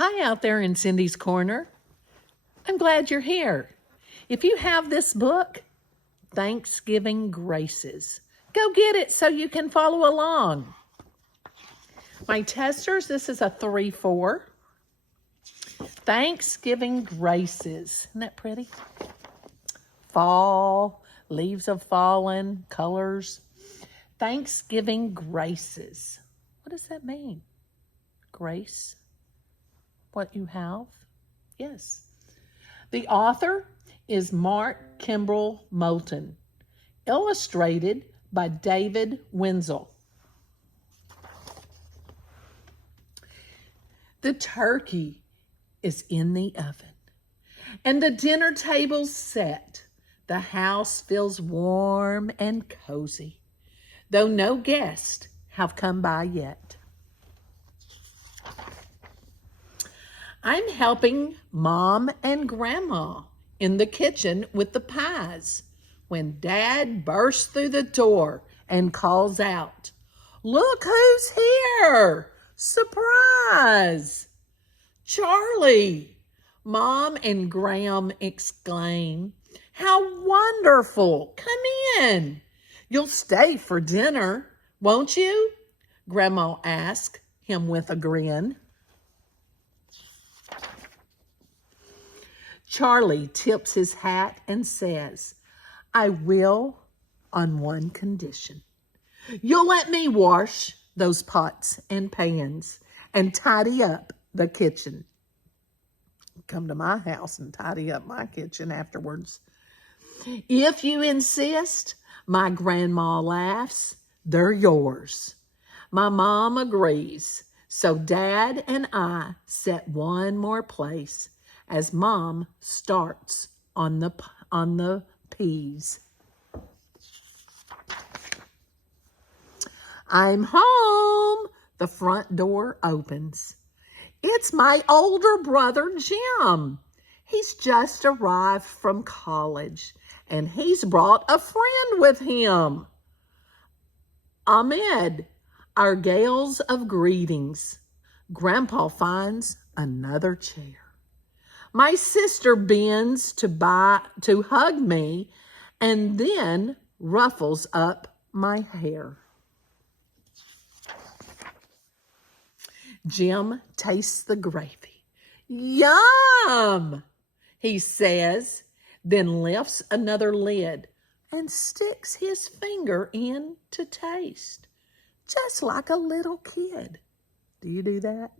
Hi out there in Cindy's Corner. I'm glad you're here. If you have this book, Thanksgiving Graces, go get it so you can follow along. My testers, this is a 3-4. Thanksgiving Graces. Isn't that pretty? Fall, leaves have fallen, colors. Thanksgiving Graces. What does that mean? Grace? What you have? Yes. The author is Kimball Moulton, illustrated by David Wenzel. The turkey is in the oven, and the dinner table's set. The house feels warm and cozy, though no guests have come by yet. I'm helping Mom and Grandma in the kitchen with the pies when Dad bursts through the door and calls out, "Look who's here! Surprise!" "Charlie!" Mom and Graham exclaim. "How wonderful! Come in. You'll stay for dinner, won't you?" Grandma asked him with a grin. Charlie tips his hat and says, "I will on one condition. You'll let me wash those pots and pans and tidy up the kitchen." Come to my house and tidy up my kitchen afterwards. "If you insist," my grandma laughs, "they're yours." My mom agrees, so Dad and I set one more place as Mom starts on the peas. I'm home. The front door opens. It's my older brother, Jim. He's just arrived from college, and he's brought a friend with him. Ahmed, our gales of greetings. Grandpa finds another chair. My sister bends to hug me and then ruffles up my hair. Jim tastes the gravy. "Yum," he says, then lifts another lid and sticks his finger in to taste, just like a little kid. Do you do that?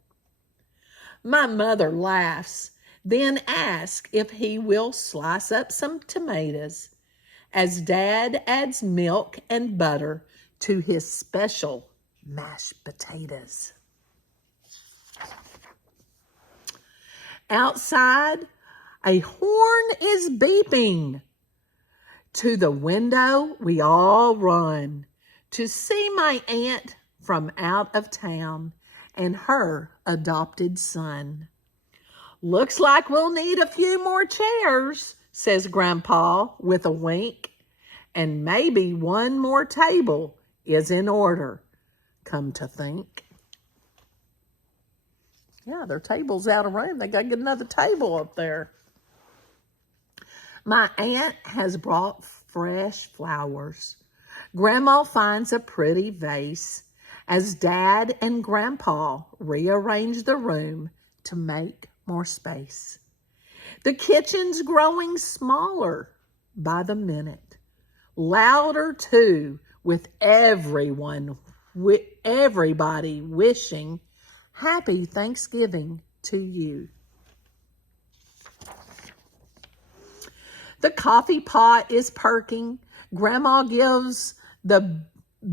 My mother laughs, then asks if he will slice up some tomatoes, as Dad adds milk and butter to his special mashed potatoes. Outside, a horn is beeping. To the window we all run to see my aunt from out of town and her adopted son. "Looks like we'll need a few more chairs," says Grandpa with a wink. "And maybe one more table is in order, come to think." Yeah, their table's out of room. They got to get another table up there. My aunt has brought fresh flowers. Grandma finds a pretty vase as Dad and Grandpa rearrange the room to make more space. The kitchen's growing smaller by the minute. Louder too, with everybody wishing Happy Thanksgiving to you. The coffee pot is perking. Grandma gives the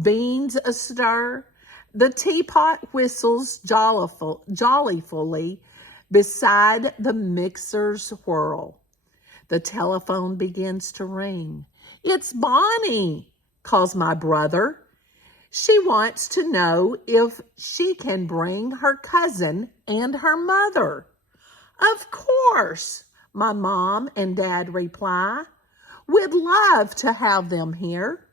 beans a stir. The teapot whistles jollyfully beside the mixer's whirl. The telephone begins to ring. "It's Bonnie," calls my brother. She wants to know if she can bring her cousin and her mother. "Of course," my mom and Dad reply. "We'd love to have them here.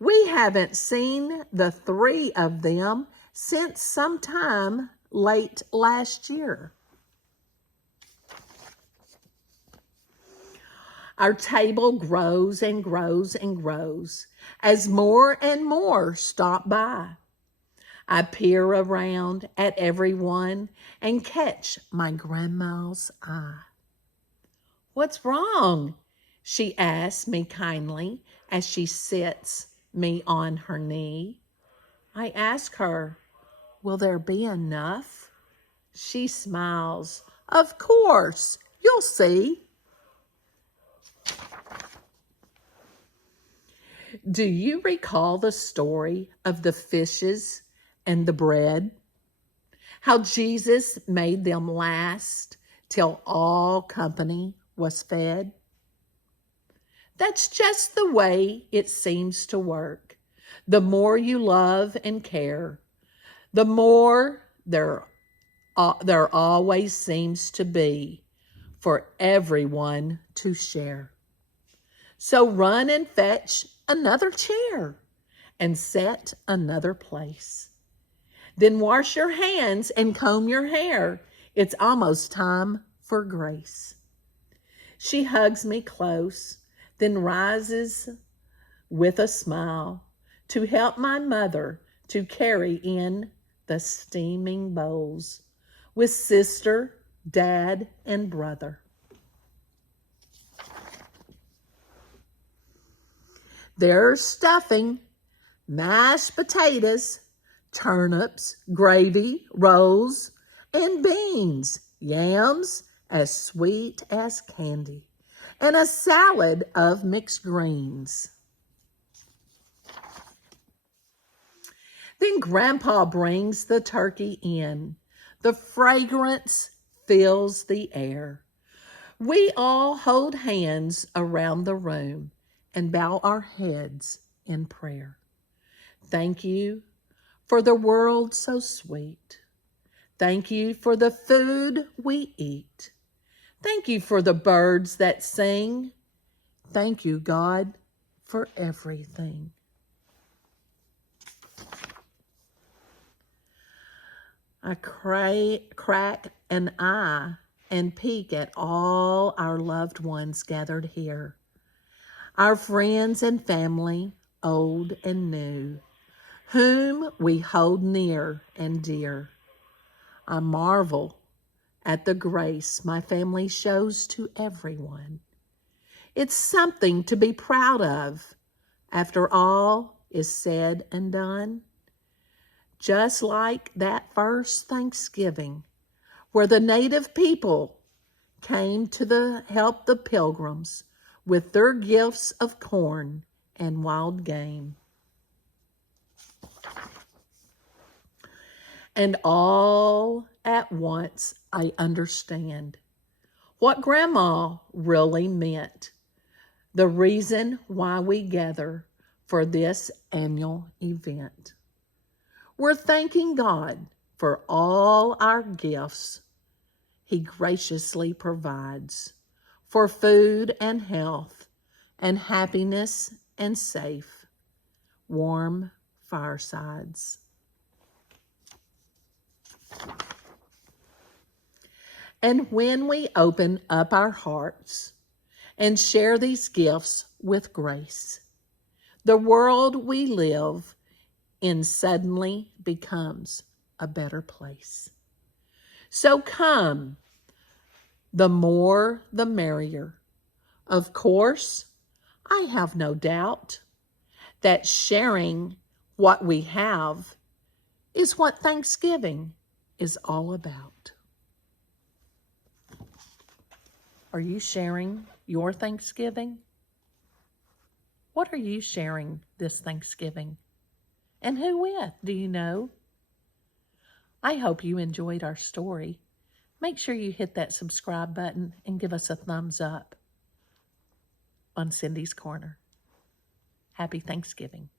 We haven't seen the three of them since sometime late last year." Our table grows and grows and grows as more and more stop by. I peer around at everyone and catch my grandma's eye. "What's wrong?" she asks me kindly as she sits me on her knee. I ask her, "Will there be enough?" She smiles. "Of course, you'll see." Do you recall the story of the fishes and the bread? How Jesus made them last till all company was fed? That's just the way it seems to work. The more you love and care, the more there always seems to be for everyone to share. So run and fetch another chair and set another place. Then wash your hands and comb your hair. It's almost time for grace. She hugs me close, then rises with a smile to help my mother to carry in the steaming bowls with sister, dad, and brother. There's stuffing, mashed potatoes, turnips, gravy, rolls, and beans, yams as sweet as candy, and a salad of mixed greens. Then Grandpa brings the turkey in. The fragrance fills the air. We all hold hands around the room and bow our heads in prayer. Thank you for the world so sweet. Thank you for the food we eat. Thank you for the birds that sing. Thank you, God, for everything. I crack an eye and peek at all our loved ones gathered here. Our friends and family, old and new, whom we hold near and dear. I marvel at the grace my family shows to everyone. It's something to be proud of after all is said and done. Just like that first Thanksgiving, where the native people came to help the pilgrims with their gifts of corn and wild game. And all at once I understand what Grandma really meant, the reason why we gather for this annual event. We're thanking God for all our gifts He graciously provides, for food and health and happiness and safe, warm firesides. And when we open up our hearts and share these gifts with grace, the world we live in suddenly becomes a better place. So come, the more the merrier. Of course, I have no doubt that sharing what we have is what Thanksgiving is all about. Are you sharing your Thanksgiving? What are you sharing this Thanksgiving? And who with, do you know? I hope you enjoyed our story. Make sure you hit that subscribe button and give us a thumbs up on Cindy's Corner. Happy Thanksgiving.